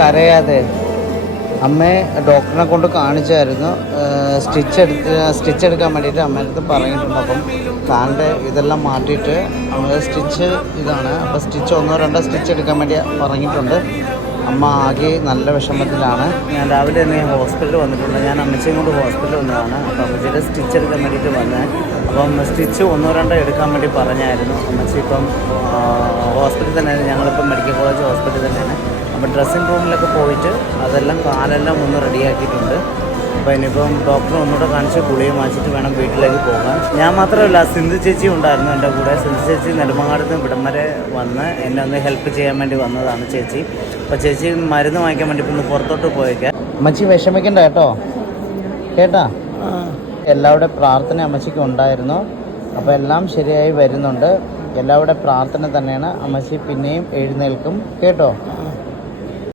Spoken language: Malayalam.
കരയാതെ അമ്മയെ ഡോക്ടറിനെ കൊണ്ട് കാണിച്ചായിരുന്നു. സ്റ്റിച്ച് എടുക്കാൻ വേണ്ടിയിട്ട് അമ്മേനടുത്ത് പറഞ്ഞിട്ടുണ്ട്. അപ്പം കാലിൻ്റെ ഇതെല്ലാം മാറ്റിയിട്ട് സ്റ്റിച്ച് ഇതാണ്. അപ്പോൾ സ്റ്റിച്ച് 1-2 സ്റ്റിച്ച് എടുക്കാൻ വേണ്ടി പറഞ്ഞിട്ടുണ്ട്. അമ്മ ആകെ നല്ല വിഷമത്തിലാണ്. ഞാൻ രാവിലെ തന്നെ ഹോസ്പിറ്റലിൽ വന്നിട്ടുണ്ട്. ഞാൻ അമ്മച്ചിയും കൊണ്ട് ഹോസ്പിറ്റലിൽ വന്നതാണ്. അപ്പോൾ അമ്മച്ചിയുടെ സ്റ്റിച്ച് എടുക്കാൻ വേണ്ടിയിട്ട് വന്നത്. അപ്പം സ്റ്റിച്ച് 1-2 എടുക്കാൻ വേണ്ടി പറഞ്ഞായിരുന്നു. അമ്മച്ചി ഇപ്പം ഹോസ്പിറ്റലിൽ തന്നെയാണ്. ഞങ്ങളിപ്പം മെഡിക്കൽ കോളേജ് ഹോസ്പിറ്റലിൽ തന്നെയാണ്. അപ്പോൾ ഡ്രസ്സിങ് റൂമിലൊക്കെ പോയിട്ട് അതെല്ലാം കാലെല്ലാം ഒന്ന് റെഡിയാക്കിയിട്ടുണ്ട്. അപ്പോൾ ഇനിയിപ്പം ഡോക്ടറെ ഒന്നുകൂടെ കാണിച്ച് ഗുളിക വാങ്ങിച്ചിട്ട് വേണം വീട്ടിലേക്ക് പോകാൻ. ഞാൻ മാത്രമല്ല, സിന്ധു ചേച്ചി ഉണ്ടായിരുന്നു എൻ്റെ കൂടെ. സിന്ധു ചേച്ചി നെടുമങ്ങാടത്ത് ഇവിടം വരെ വന്ന് എന്നെ ഒന്ന് ഹെൽപ്പ് ചെയ്യാൻ വേണ്ടി വന്നതാണ് ചേച്ചി. അപ്പോൾ ചേച്ചി മരുന്ന് വാങ്ങിക്കാൻ വേണ്ടി ഇപ്പം പുറത്തോട്ട് പോയേക്കാം. അമ്മച്ചി വിഷമിക്കണ്ട കേട്ടാ. എല്ലാവരുടെ പ്രാർത്ഥന അമ്മച്ചിക്ക് ഉണ്ടായിരുന്നു. അപ്പോൾ എല്ലാം ശരിയായി വരുന്നുണ്ട്. എല്ലാവരുടെ പ്രാർത്ഥന തന്നെയാണ്. അമ്മച്ചി പിന്നെയും എഴുന്നേൽക്കും കേട്ടോ.